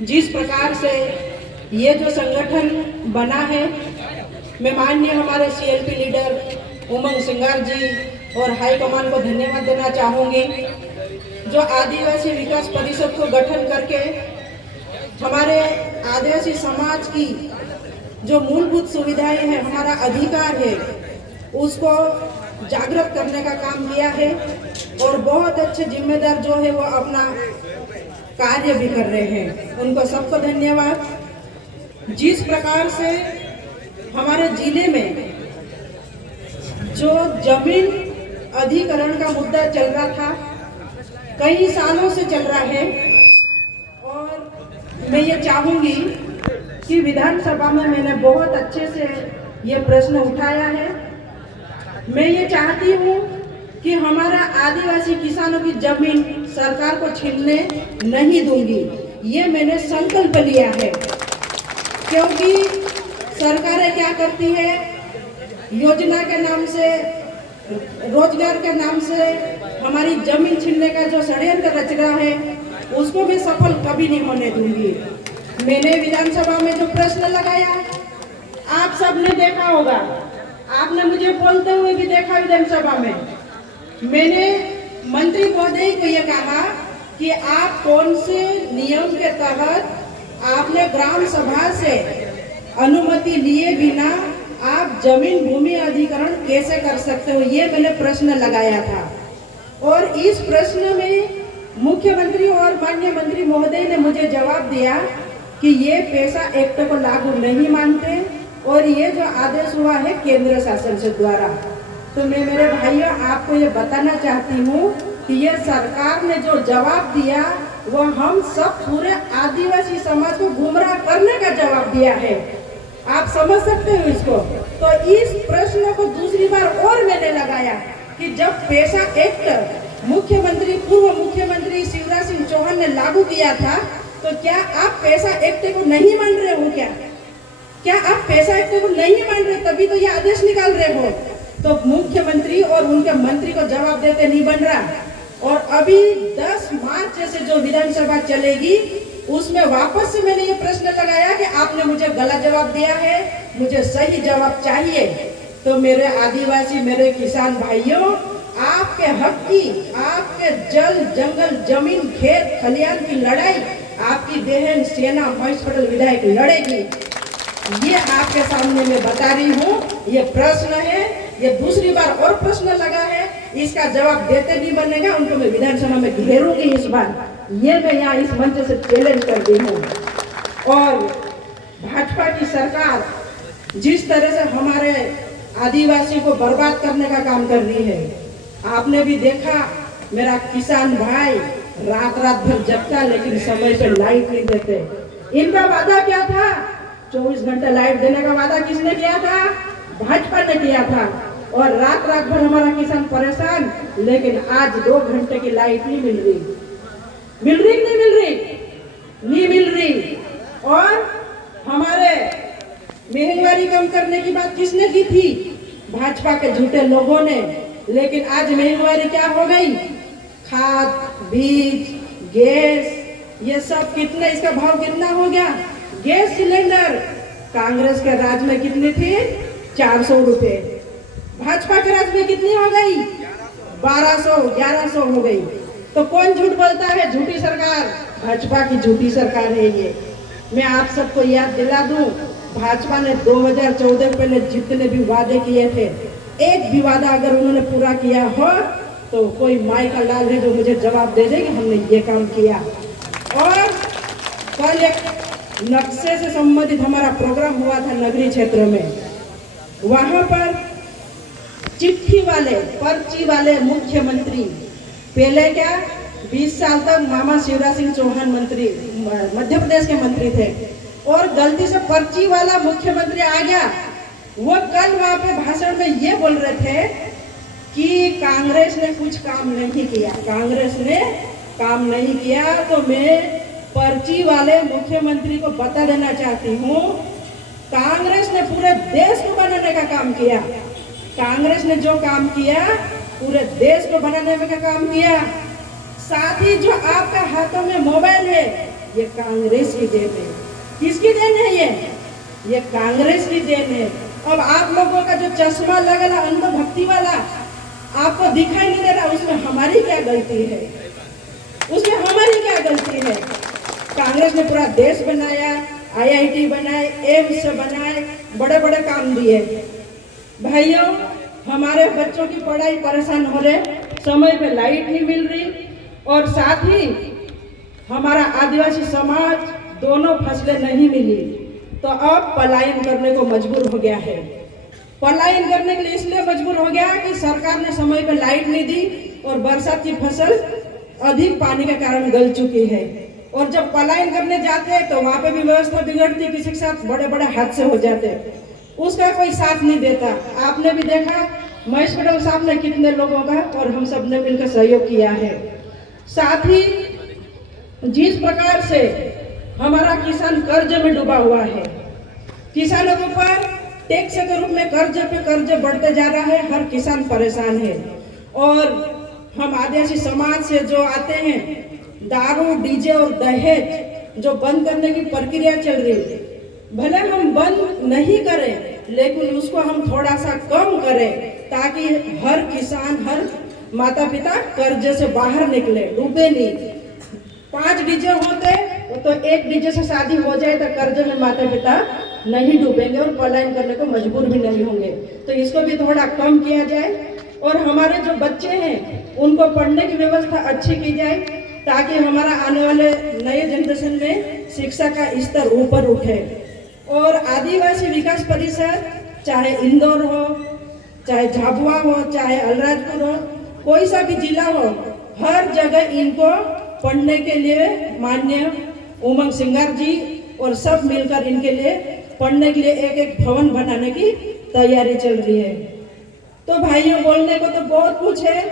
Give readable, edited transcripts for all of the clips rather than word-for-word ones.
जिस प्रकार से ये जो संगठन बना है, मैं माननीय हमारे सीएलपी लीडर उमंग सिंगार जी और हाईकमान को धन्यवाद देना चाहूँगी, जो आदिवासी विकास परिषद को गठन करके हमारे आदिवासी समाज की जो मूलभूत सुविधाएं हैं, हमारा अधिकार है, उसको जागृत करने का काम किया है और बहुत अच्छे जिम्मेदार जो है वो अपना कार्य भी कर रहे हैं। उनको सबको धन्यवाद। जिस प्रकार से हमारे जिले में जो जमीन अधिग्रहण का मुद्दा चल रहा था, कई सालों से चल रहा है, और मैं ये चाहूँगी कि विधानसभा में मैंने बहुत अच्छे से ये प्रश्न उठाया है। मैं ये चाहती हूँ कि हमारा आदिवासी किसानों की जमीन सरकार को छीनने नहीं दूंगी। ये मैंने संकल्प लिया है, क्योंकि सरकारें क्या करती है, योजना के नाम से, रोजगार के नाम से हमारी जमीन छीनने का जो षड्यंत्र रच रहा है, उसको मैं सफल कभी नहीं होने दूंगी। मैंने विधानसभा में जो प्रश्न लगाया, आप सबने देखा होगा, आपने मुझे बोलते हुए भी देखा विधानसभा में। मैंने मंत्री महोदय को ये कहा कि आप कौन से नियम के तहत आपने ग्राम सभा से अनुमति लिए बिना आप जमीन भूमि अधिग्रहण कैसे कर सकते हो, ये मैंने प्रश्न लगाया था। और इस प्रश्न में मुख्यमंत्री और माननीय मंत्री महोदय ने मुझे जवाब दिया कि ये पैसा एक्ट को लागू नहीं मानते और ये जो आदेश हुआ है केंद्र शासन से द्वारा। तो मैं मेरे भाइयों आपको ये बताना चाहती हूँ कि ये सरकार ने जो जवाब दिया वो हम सब पूरे आदिवासी समाज को गुमराह करने का जवाब दिया है। आप समझ सकते हो इसको। तो इस प्रश्न को दूसरी बार और मैंने लगाया कि जब पैसा एक्ट मुख्यमंत्री, पूर्व मुख्यमंत्री शिवराज सिंह चौहान ने लागू किया था, तो क्या आप पैसा एक्ट को नहीं मान रहे हो? क्या आप पैसा एक्ट को नहीं मान रहे, तभी तो ये आदेश निकाल रहे हो? तो मुख्यमंत्री और उनके मंत्री को जवाब देते नहीं बन रहा। और अभी 10 मार्च से जो विधानसभा चलेगी, उसमें वापस से मैंने ये प्रश्न लगाया कि आपने मुझे गलत जवाब दिया है, मुझे सही जवाब चाहिए। तो मेरे आदिवासी, मेरे किसान भाइयों, आपके हक की, आपके जल, जंगल, जमीन, खेत, खलियान की लड़ाई आपकी बहन सेना महेश पटेल विधायक लड़ेगी। ये आपके सामने मैं बता रही हूँ। ये प्रश्न है, ये दूसरी बार और प्रश्न लगा है, इसका जवाब देते नहीं बनेगा, उनको मैं विधानसभा में घेरूंगी इस बार। ये मैं यहाँ इस मंच से चैलेंज कर दी हूँ। और भाजपा की सरकार जिस तरह से हमारे आदिवासी को बर्बाद करने का काम कर रही है, आपने भी देखा, मेरा किसान भाई रात रात भर जगता, लेकिन समय पे लाइट नहीं देते। इनका वादा क्या था? 24 घंटे लाइट देने का वादा किसने किया था? भाजपा ने किया था। और रात रात भर हमारा किसान परेशान, लेकिन आज 2 घंटे की लाइट नहीं मिल रही। मिल रही नहीं मिल रही? नहीं मिल रही। और हमारे महंगाई कम करने की बात किसने की थी? भाजपा के झूठे लोगों ने। लेकिन आज महंगाई क्या हो गई? खाद, बीज, गैस, ये सब कितने, इसका भाव कितना हो गया? गैस सिलेंडर कांग्रेस के राज में कितनी थी? 400 रुपए। भाजपा के राज में कितनी हो गई? 1200, 1100 हो गई। तो कौन झूठ बोलता है? झूठी सरकार, भाजपा की झूठी सरकार है ये। मैं आप सबको याद दिला दूं, भाजपा ने 2014 पहले जितने भी वादे किए थे, एक भी वादा अगर उन्होंने पूरा किया हो तो कोई माई का लाल है जो मुझे जवाब दे दे कि हमने ये काम किया। और कल एक नक्शे से संबंधित हमारा प्रोग्राम हुआ था नगरीय क्षेत्र में। वहां पर चिट्ठी वाले, पर्ची वाले मुख्यमंत्री, पहले क्या 20 साल तक मामा शिवराज सिंह चौहान मंत्री, मध्य प्रदेश के मंत्री थे, और गलती से पर्ची वाला मुख्यमंत्री आ गया। वो कल वहां पे भाषण में ये बोल रहे थे कि कांग्रेस ने कुछ काम नहीं किया, कांग्रेस ने काम नहीं किया। तो मैं पर्ची वाले मुख्यमंत्री को बता देना चाहती हूँ, कांग्रेस ने पूरे देश को बनाने का काम किया। कांग्रेस ने जो काम किया पूरे देश को बनाने में का काम किया। साथ ही जो आपका हाथों में मोबाइल है, ये कांग्रेस की देन है। किसकी देन है ये कांग्रेस की देन है। अब आप लोगों का जो चश्मा लगा अंधभक्ति वाला आपको दिखाई नहीं दे रहा, उसमें हमारी क्या गलती है? उसमें हमारी क्या गलती है? कांग्रेस ने पूरा देश बनाया, IIT बनाए, एम्स बनाए, बड़े बड़े काम दिए। भाइयों, हमारे बच्चों की पढ़ाई परेशान हो रहे, समय पे लाइट नहीं मिल रही, और साथ ही हमारा आदिवासी समाज दोनों फसलें नहीं मिली, तो अब पलायन करने को मजबूर हो गया है। पलायन करने के लिए इसलिए मजबूर हो गया कि सरकार ने समय पे लाइट नहीं दी और बरसात की फसल अधिक पानी के कारण गल चुकी है। और जब पलायन करने जाते हैं तो वहाँ पे भी व्यवस्था बिगड़ती, किसी के साथ बड़े बड़े हादसे हो जाते, उसका कोई साथ नहीं देता। आपने भी देखा महेश पटेल साहब ने कितने लोगों का और हम सब ने मिलकर सहयोग किया है। साथ ही जिस प्रकार से हमारा किसान कर्ज में डूबा हुआ है, किसानों के ऊपर टैक्स के रूप में कर्ज पे कर्ज बढ़ते जा रहा है, हर किसान परेशान है। और हम आदिवासी समाज से जो आते हैं, दारू, डीजे और दहेज जो बंद करने की प्रक्रिया चल रही है, भले हम बंद नहीं करें लेकिन उसको हम थोड़ा सा कम करें, ताकि हर किसान, हर माता पिता कर्ज से बाहर निकले, डूबे नहीं। 5 डीजे होते तो 1 डीजे से शादी हो जाए तो कर्ज में माता पिता नहीं डूबेंगे और पलायन करने को मजबूर भी नहीं होंगे। तो इसको भी थोड़ा कम किया जाए और हमारे जो बच्चे हैं उनको पढ़ने की व्यवस्था अच्छी की जाए, ताकि हमारा आने वाले नए जनरेशन में शिक्षा का स्तर ऊपर उठे। और आदिवासी विकास परिषद चाहे इंदौर हो, चाहे झाबुआ हो, चाहे अलीराजपुर हो, कोई सा भी जिला हो, हर जगह इनको पढ़ने के लिए माननीय उमंग सिंगार जी और सब मिलकर इनके लिए पढ़ने के लिए एक भवन बनाने की तैयारी चल रही है। तो भाइयों, बोलने को तो बहुत कुछ है,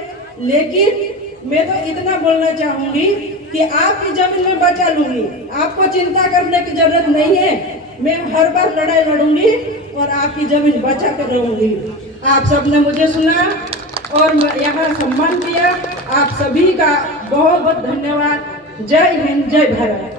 लेकिन मैं तो इतना बोलना चाहूंगी कि आपकी जमीन में बचा लूंगी, आपको चिंता करने की जरूरत नहीं है। मैं हर बार लड़ाई लड़ूंगी और आपकी जमीन बचा कर रहूंगी। आप सबने मुझे सुना और यहाँ सम्मान किया, आप सभी का बहुत बहुत धन्यवाद। जय हिंद, जय भारत।